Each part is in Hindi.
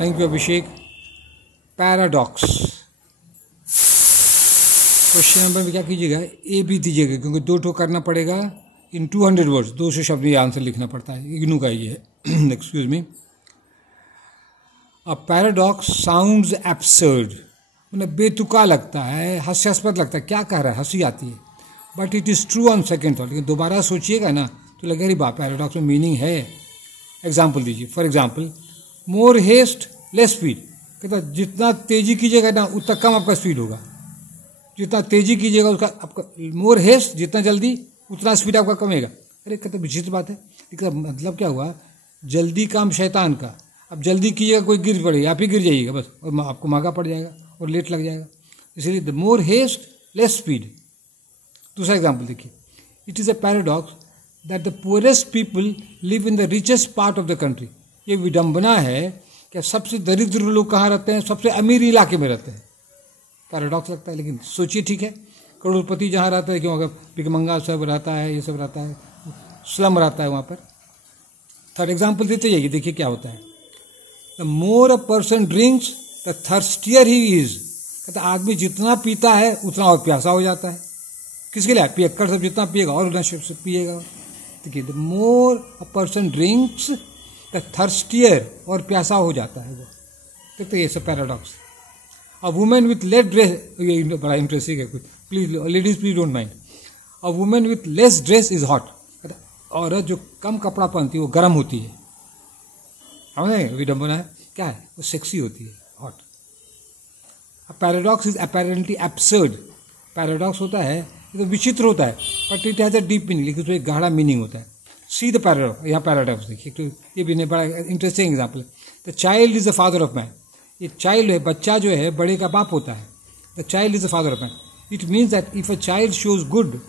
Thank you Abhishek. Paradox question number में क्या कीजिएगा, ए बी दीजिएगा, क्योंकि 2 ठो करना पड़ेगा इन 200 वर्ड्स, 200 शब्द में आंसर लिखना पड़ता है। इग्नू का ये है excuse me. A paradox sounds absurd, मतलब बेतुका लगता है, हास्यास्पद लगता है, क्या कह रहा है, हंसी आती है, but it is true on second thought. लेकिन दोबारा सोचिएगा ना तो लगेगा अरे बाप, पैराडॉक्स में मीनिंग है। एग्जाम्पल दीजिए, for example more haste less speed, कहता जितना तेजी कीजिएगा ना उतना कम आपका स्पीड होगा, जितना तेजी कीजिएगा उसका आपका, मोर हेस्ट जितना जल्दी उतना स्पीड आपका कमेगा। अरे कहते विचित्र बात है, लेकिन मतलब क्या हुआ, जल्दी काम शैतान का। अब जल्दी कीजिएगा कोई गिर पड़ेगा, आप ही गिर जाइएगा बस, और आपको महंगा पड़ जाएगा और लेट लग जाएगा। इसलिए the more haste less speed. दूसरा एग्जाम्पल देखिए, it is a paradox that the poorest people live in the richest part of the country. ये विडंबना है कि सबसे दरिद्र लोग कहाँ रहते हैं, सबसे अमीर इलाके में रहते हैं। पैराडॉक्स लगता है, लेकिन सोचिए ठीक है, करोड़पति जहाँ रहता है, क्यों अगर भिकमंगा सब रहता है, ये सब रहता है, स्लम रहता है वहाँ पर। थर्ड एग्जाम्पल देते जाइए, देखिए क्या होता है। The more a person drinks the thirstier he is, कहता आदमी जितना पीता है उतना और प्यासा हो जाता है। किसके लिए, पियक्कड़ सब जितना पिएगा और नशे से पिएगा। देखिए the more a person drinks the thirstier, और प्यासा हो जाता है वो। देखते ये सब paradox. A woman with less dress, ये बड़ा इंटरेस्टिंग है कुछ, please ladies please don't mind. A woman with less dress is hot, औरत जो कम कपड़ा पहनती है वो गर्म होती है। हमें विडंबना है, क्या है, वो सेक्सी होती है, hot. A paradox is apparently absurd, paradox होता है ये तो विचित्र होता है, but it has a deep meaning, लेकिन उसमें एक गहरा मीनिंग होता है। सी द पैराडॉक्स, यहाँ पैराडॉक्स देखिए, तो ये भी बड़ा इंटरेस्टिंग एग्जाम्पल है। The child is the father of man, ये चाइल्ड है, बच्चा जो है बड़े का बाप होता है। The child is the father of man, it means that if a child shows good,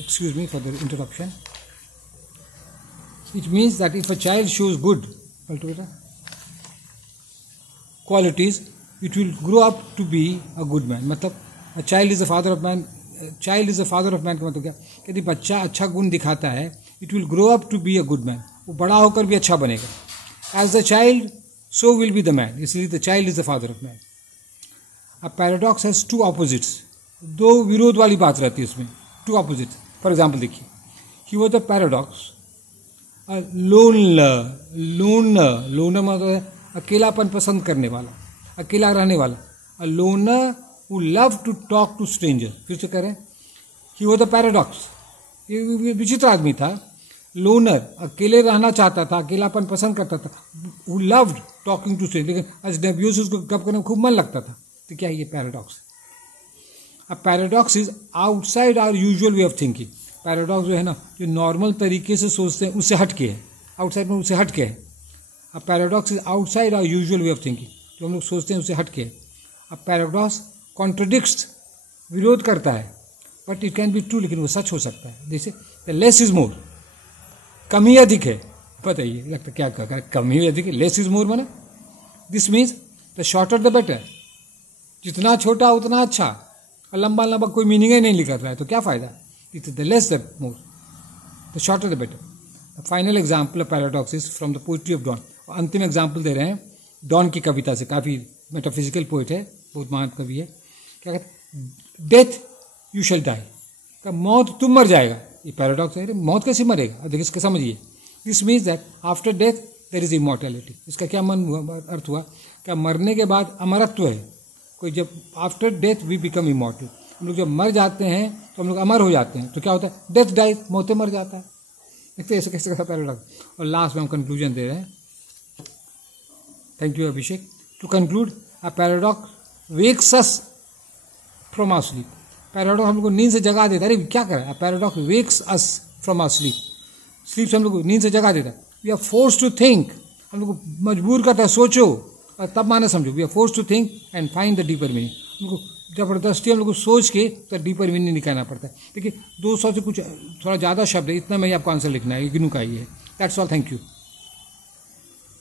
excuse me for the interruption, it means that if a child shows good qualities, it will grow up to be a good man। मतलब a child is the father of man, child is the father of man का मतलब क्या, यदि बच्चा अच्छा गुण दिखाता है, it will grow up to be a good man, वो बड़ा होकर भी अच्छा बनेगा। as the child so will be the man, इसलिए the child is the father of man। a paradox has two opposites, दो विरोध वाली बात रहती है उसमें, two opposites। फॉर एग्जाम्पल देखिए, he was a paradox, a loner मतलब अकेलापन पसंद करने वाला, अकेला रहने वाला। a loner who loved to talk to stranger, फिर से करें, he was a paradox, ये विचित्र आदमी था। लोनर, अकेले रहना चाहता था, अकेलापन पसंद करता था। who loved talking to stranger, लेकिन अजनबियों से उसको गप करने में खूब मन लगता था। तो क्या है ये paradox. A paradox is outside our usual way of thinking, paradox जो है ना, जो नॉर्मल तरीके से सोचते हैं उससे हट के है, आउटसाइड में उससे हट के है। A paradox is outside our usual way of thinking, जो हम लोग सोचते हैं उससे हट के है। अ पैराडॉक्स कॉन्ट्रडिक्ट्स, विरोध करता है, but it can be true, लेकिन वो सच हो सकता है। जैसे द लेस इज मोर, कम ही अधिक है, बताइए लगता क्या कहा, कम ही अधिक है, लेस इज मोर माने, this means the shorter the better, जितना छोटा उतना अच्छा, और लंबा लंबा कोई मीनिंग ही नहीं लिखा रहा है तो क्या फ़ायदा। It the less the more, the shorter the better. The final example of paradox is from the poetry of Donne. अंतिम एग्जाम्पल दे रहे हैं डॉन की कविता से, काफ़ी मेटाफिजिकल पोइट है, बहुत महान कवि है। क्या कहते, डेथ यू शैल डाई, का मौत तुम मर जाएगा। ये पैराडॉक्स है, मौत कैसे मरेगा, देखिए इसका समझिए। This means that after death there is immortality. इसका क्या अर्थ हुआ, क्या मरने के बाद अमरत्व है, कोई जब after death we become immortal, हम लोग जब मर जाते हैं तो हम लोग अमर हो जाते हैं। तो क्या होता है, डेथ डाई, मौतें मर जाता है। देखते ऐसे कैसे पैराडॉक्स। और लास्ट में हम कंक्लूजन दे रहे हैं। Thank you Abhishek. To conclude, a paradox wakes us from our sleep, paradox हम लोग को नींद से जगा देता है। अरे क्या करें, a paradox wakes us from our sleep, sleep से हम लोग को नींद से जगा देता है। We are force to think, हम लोग को मजबूर करता है सोचो और तब माना समझो। We are force to think and find the deeper meaning, उनको जबरदस्ती हम लोग को सोच के तो डीपर मीनिंग निकालना पड़ता है। देखिए 200 से कुछ थोड़ा ज़्यादा शब्द है, इतना में ही आपको आंसर लिखना है, इग्नू का ही है। That's all, thank you.